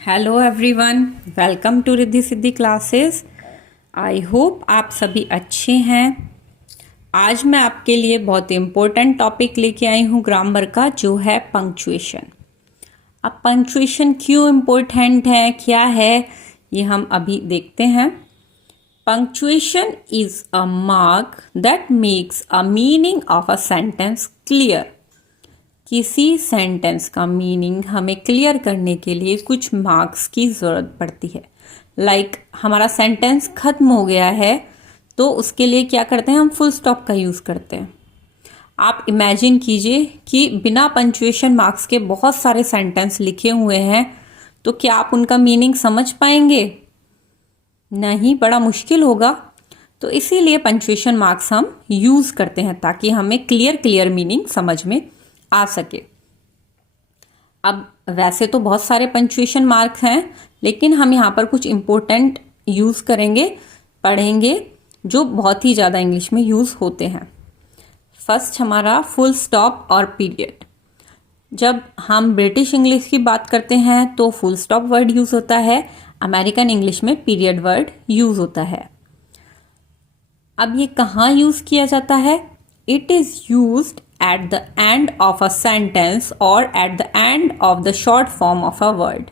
Hello everyone, welcome to Riddhi Siddhi classes. I hope आप सभी अच्छे हैं। आज मैं आपके लिए बहुत इम्पोर्टेंट टॉपिक लेके आई हूँ ग्रामर का, जो है पंक्चुएशन। अब पंक्चुएशन क्यों इम्पोर्टेंट है, क्या है, ये हम अभी देखते हैं। Punctuation is a mark that makes a meaning of a sentence clear. किसी सेंटेंस का मीनिंग हमें क्लियर करने के लिए कुछ मार्क्स की ज़रूरत पड़ती है। हमारा सेंटेंस खत्म हो गया है तो उसके लिए क्या करते हैं, हम फुल स्टॉप का यूज़ करते हैं। आप इमेजिन कीजिए कि बिना पंक्चुएशन मार्क्स के बहुत सारे सेंटेंस लिखे हुए हैं, तो क्या आप उनका मीनिंग समझ पाएंगे? नहीं, बड़ा मुश्किल होगा। तो इसीलिए पंक्चुएशन मार्क्स हम यूज़ करते हैं ताकि हमें क्लियर मीनिंग समझ में आ सके। अब वैसे तो बहुत सारे पंक्चुएशन मार्क्स हैं, लेकिन हम यहाँ पर कुछ इम्पोर्टेंट यूज़ करेंगे, पढ़ेंगे, जो बहुत ही ज़्यादा इंग्लिश में यूज़ होते हैं। फर्स्ट हमारा फुल स्टॉप और पीरियड। जब हम ब्रिटिश इंग्लिश की बात करते हैं तो फुल स्टॉप वर्ड यूज़ होता है, अमेरिकन इंग्लिश में पीरियड वर्ड यूज़ होता है। अब ये कहाँ यूज़ किया जाता है? It is used at the end of a sentence or at the end of the short form of a word।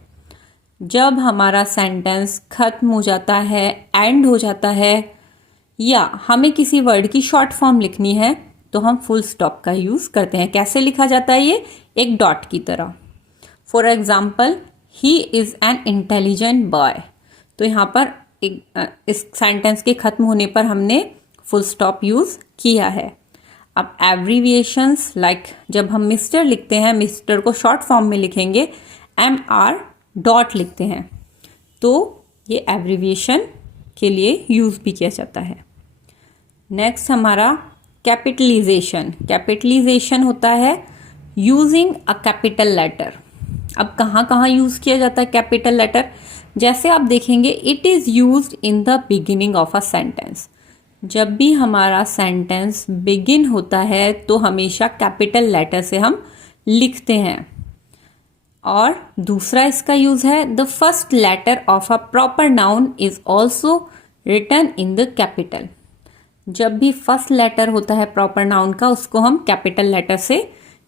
जब हमारा सेंटेंस खत्म हो जाता है, एंड हो जाता है, या हमें किसी वर्ड की शॉर्ट फॉर्म लिखनी है तो हम फुल स्टॉप का यूज़ करते हैं। कैसे लिखा जाता है ये? एक डॉट की तरह। For example, he is an intelligent boy. तो यहाँ पर इस सेंटेंस के खत्म होने पर हमने फुल स्टॉप यूज़ किया है। अब एब्रीविएशंस, जब हम मिस्टर लिखते हैं, मिस्टर को शॉर्ट फॉर्म में लिखेंगे, MR डॉट लिखते हैं, तो ये एब्रीविएशन के लिए यूज़ भी किया जाता है। नेक्स्ट हमारा कैपिटलाइजेशन। कैपिटलाइजेशन होता है यूजिंग अ कैपिटल लेटर। अब कहाँ कहाँ यूज़ किया जाता है कैपिटल लेटर? जैसे आप देखेंगे, it is used in the beginning of a sentence. जब भी हमारा सेंटेंस बिगिन होता है तो हमेशा कैपिटल लेटर से हम लिखते हैं। और दूसरा इसका यूज़ है, the first letter of a proper noun is also written in the capital. जब भी फर्स्ट लेटर होता है प्रॉपर नाउन का, उसको हम कैपिटल लेटर से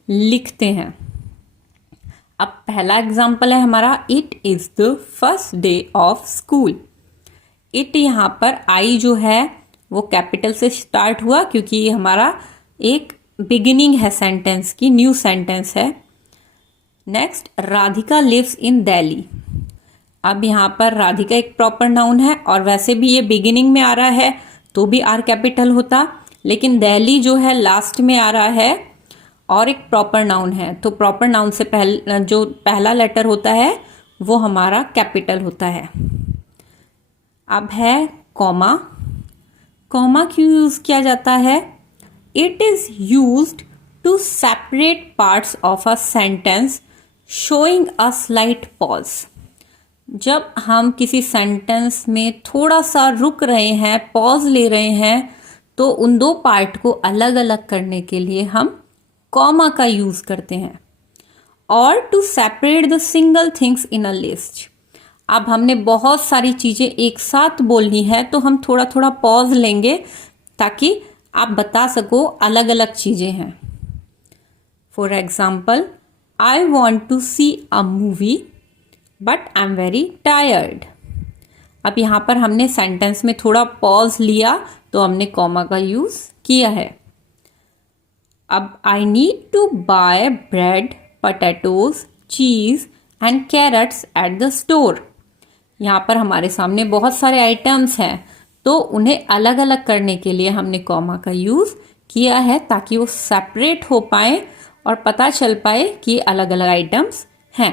लिखते हैं। अब पहला एग्जाम्पल है हमारा, it is the first day of school. It यहाँ पर आई जो है वो कैपिटल से स्टार्ट हुआ क्योंकि ये हमारा एक बिगिनिंग है सेंटेंस की, न्यू सेंटेंस है। Next, Radhika lives in Delhi. अब यहाँ पर राधिका एक प्रॉपर नाउन है और वैसे भी ये बिगिनिंग में आ रहा है तो भी आर कैपिटल होता, लेकिन दिल्ली जो है लास्ट में आ रहा है और एक प्रॉपर नाउन है, तो प्रॉपर नाउन से जो पहला लेटर होता है वो हमारा कैपिटल होता है। अब है कॉमा। कॉमा क्यों यूज़ किया जाता है? It is used to separate parts of a sentence showing a slight pause. जब हम किसी सेंटेंस में थोड़ा सा रुक रहे हैं, पॉज ले रहे हैं, तो उन दो पार्ट को अलग अलग करने के लिए हम कॉमा का यूज़ करते हैं। और to separate the single things in a list. अब हमने बहुत सारी चीज़ें एक साथ बोलनी है तो हम थोड़ा थोड़ा पॉज लेंगे ताकि आप बता सको अलग अलग चीज़ें हैं। For example, I want to see a movie but I am very tired. अब यहाँ पर हमने सेंटेंस में थोड़ा पॉज लिया तो हमने कॉमा का यूज़ किया है। अब I need to buy bread, potatoes, cheese and carrots at the store. यहाँ पर हमारे सामने बहुत सारे आइटम्स हैं तो उन्हें अलग अलग करने के लिए हमने कॉमा का यूज़ किया है ताकि वो सेपरेट हो पाए और पता चल पाए कि अलग अलग आइटम्स हैं।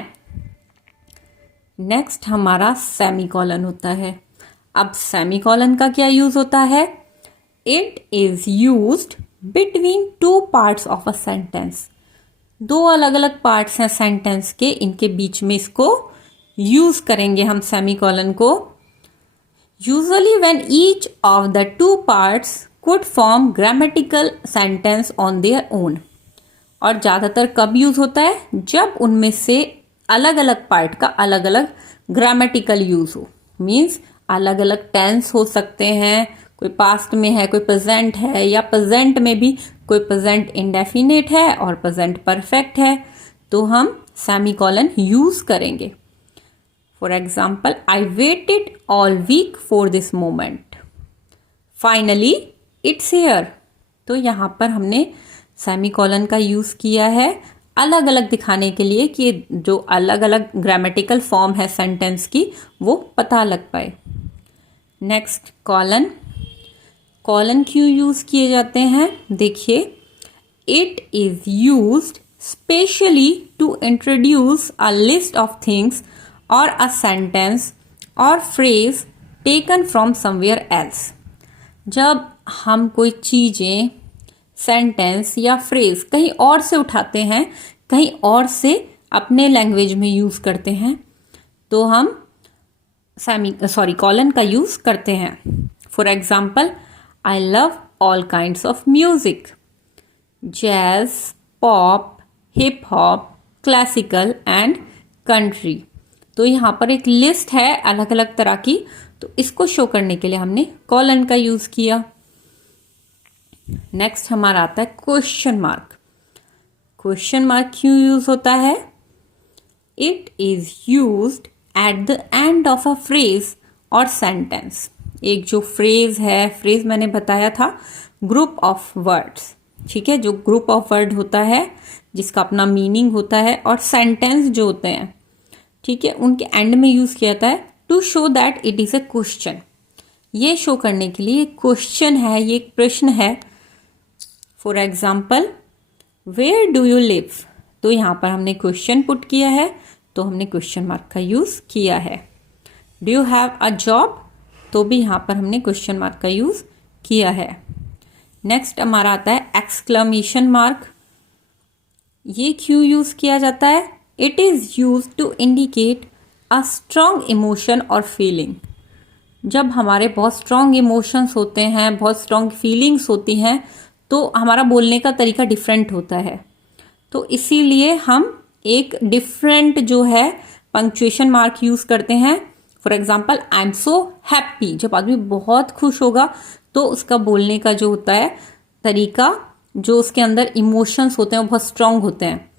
नेक्स्ट हमारा सेमीकोलन होता है। अब सेमीकोलन का क्या यूज़ होता है? It is used between two parts of a sentence. दो अलग अलग पार्ट्स हैं सेंटेंस के, इनके बीच में इसको यूज करेंगे हम सेमीकोलन को। Usually when each of the two parts could form grammatical sentence on their own. और ज़्यादातर कब यूज होता है? जब उनमें से अलग अलग पार्ट का अलग अलग ग्रामेटिकल यूज हो, मीन्स अलग अलग टेंस हो सकते हैं, कोई पास्ट में है, कोई प्रेजेंट है, या प्रेजेंट में भी कोई प्रेजेंट इंडेफिनिट है और प्रेजेंट परफेक्ट है, तो हम सेमीकोलन यूज करेंगे। For example, I waited all week for this moment, finally it's here. तो यहां पर हमने सेमीकोलन का यूज किया है अलग अलग दिखाने के लिए कि जो अलग अलग ग्रामेटिकल फॉर्म है सेंटेंस की वो पता लग पाए। Next, colon. कॉलन क्यों यूज किए जाते हैं? देखिए, it is used specially to introduce a list of things और अ सेंटेंस और phrase taken from somewhere else. जब हम कोई चीजें, सेंटेंस या फ्रेज कहीं और से उठाते हैं, कहीं और से अपने लैंग्वेज में यूज करते हैं, तो हम कॉलन का यूज करते हैं। For example, I love all kinds of music, jazz, pop, hip hop, classical and country. तो यहाँ पर एक लिस्ट है अलग अलग तरह की, तो इसको शो करने के लिए हमने कॉलन का यूज किया। नेक्स्ट हमारा आता है क्वेश्चन मार्क। क्वेश्चन मार्क क्यों यूज होता है? It is used at the end of a phrase और सेंटेंस। एक जो फ्रेज है, फ्रेज मैंने बताया था ग्रुप ऑफ वर्ड्स, ठीक है, जो ग्रुप ऑफ वर्ड होता है जिसका अपना मीनिंग होता है, और सेंटेंस जो होते हैं, ठीक है, उनके एंड में यूज किया जाता है to show that it is a question. ये शो करने के लिए क्वेश्चन है, ये एक प्रश्न है। For example, where do you live? तो यहां पर हमने क्वेश्चन पुट किया है, तो हमने क्वेश्चन मार्क का यूज किया है। Do you have a job? तो भी यहां पर हमने क्वेश्चन मार्क का यूज किया है। नेक्स्ट हमारा आता है एक्सक्लेमेशन मार्क। ये क्यों यूज किया जाता है? It is use to indicate a strong emotion और फीलिंग। जब हमारे बहुत स्ट्रॉन्ग इमोशंस होते हैं, बहुत स्ट्रॉन्ग फीलिंग्स होती हैं, तो हमारा बोलने का तरीका डिफरेंट होता है, तो इसीलिए हम एक डिफरेंट जो है पंक्चुएशन मार्क यूज करते हैं। For example, I am so happy. जब आदमी बहुत खुश होगा तो उसका बोलने का जो होता है तरीका, जो उसके अंदर इमोशंस होते हैं वो बहुत स्ट्रांग होते हैं,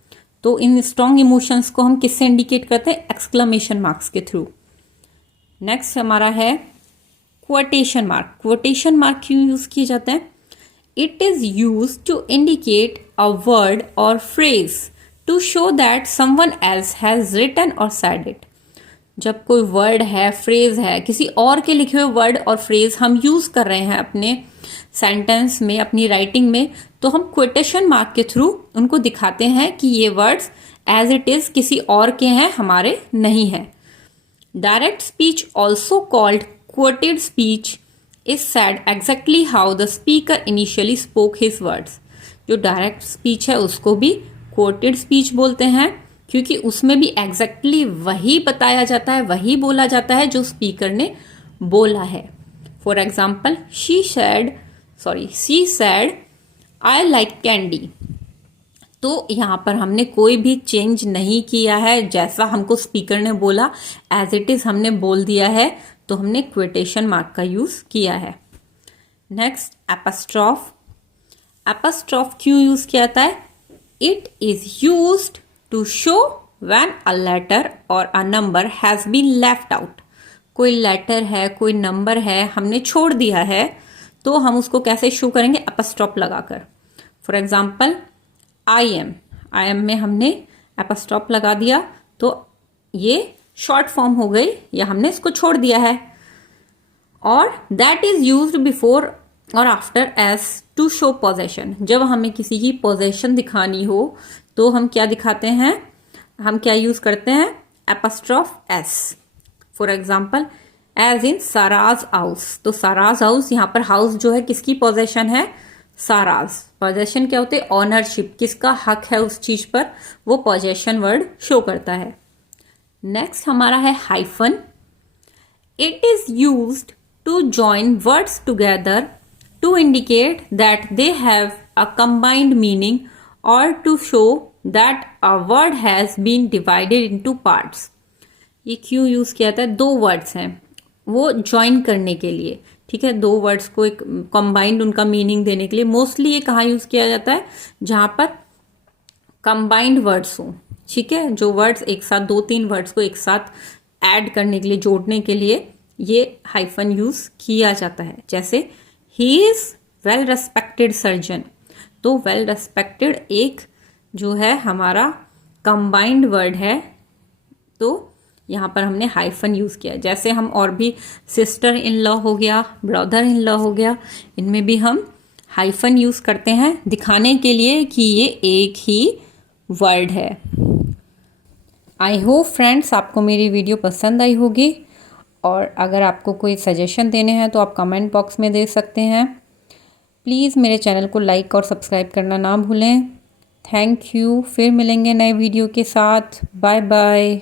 तो इन स्ट्रांग इमोशंस को हम किससे इंडिकेट करते हैं? एक्सक्लेमेशन मार्क्स के थ्रू। नेक्स्ट हमारा है क्वोटेशन मार्क। क्वोटेशन मार्क क्यों यूज किए जाते हैं? It is use to indicate a word or phrase to show that someone else has written or said it. जब कोई वर्ड है, फ्रेज है, किसी और के लिखे हुए वर्ड और फ्रेज हम यूज कर रहे हैं अपने सेंटेंस में, अपनी राइटिंग में, तो हम क्वोटेशन मार्क के थ्रू उनको दिखाते हैं कि ये वर्ड्स एज इट इज किसी और के हैं, हमारे नहीं है। Direct speech also called quoted speech is said exactly how the speaker initially spoke his words। जो डायरेक्ट स्पीच है उसको भी quoted speech बोलते हैं, क्योंकि उसमें भी एग्जैक्टली वही बताया जाता है, वही बोला जाता है जो स्पीकर ने बोला है। For example, she said I like candy. तो यहाँ पर हमने कोई भी चेंज नहीं किया है, जैसा हमको स्पीकर ने बोला एज इट इज हमने बोल दिया है, तो हमने क्वोटेशन मार्क का यूज किया है। Next, apostrophe. एपस्ट्रॉफ क्यों यूज किया जाता है? It is used to show when a letter or a number has been left out. कोई लेटर है, कोई नंबर है, हमने छोड़ दिया है, तो हम उसको कैसे शो करेंगे? एपस्ट्रॉफ लगाकर। फॉर एग्जाम्पल, आई एम में हमने एपस्ट्रॉफ लगा दिया, तो ये शॉर्ट फॉर्म हो गई, या हमने इसको छोड़ दिया है। और दैट इज यूज्ड बिफोर और after S to show possession. जब हमें किसी की पोजेशन दिखानी हो तो हम क्या दिखाते हैं? हम क्या यूज करते हैं? Apostrophe s. For example, as in Sarah's house. तो साराज हाउस, यहाँ पर हाउस जो है किसकी पोजेशन है? साराज। पोजेशन क्या होते हैं? ऑनरशिप, किसका हक है उस चीज पर, वो पोजेशन वर्ड शो करता है। नेक्स्ट हमारा है hyphen. It is used to join words together to indicate that they have a combined meaning or to show that a word has been divided into parts. ये क्यों use किया जाता है? दो वर्ड्स हैं वो ज्वाइन करने के लिए, ठीक है, दो वर्ड्स को एक कंबाइंड उनका मीनिंग देने के लिए। मोस्टली ये कहाँ यूज किया जाता है? जहां पर कंबाइंड वर्ड्स हो, ठीक है, जो वर्ड्स एक साथ, दो तीन वर्ड्स को एक साथ ऐड करने के लिए, जोड़ने के लिए ये हाइफन यूज किया जाता है। जैसे he is well respected surgeon, तो वेल रेस्पेक्टेड एक जो है हमारा कंबाइंड वर्ड है, तो यहाँ पर हमने हाइफन यूज किया। जैसे हम और भी सिस्टर इन लॉ हो गया, ब्रदर इन लॉ हो गया, इनमें भी हम हाइफन यूज करते हैं दिखाने के लिए कि ये एक ही वर्ड है। आई होप फ्रेंड्स आपको मेरी वीडियो पसंद आई होगी, और अगर आपको कोई सजेशन देने हैं तो आप कमेंट बॉक्स में दे सकते हैं। प्लीज़ मेरे चैनल को लाइक और सब्सक्राइब करना ना भूलें। Thank you. फिर मिलेंगे नए वीडियो के साथ। Bye bye.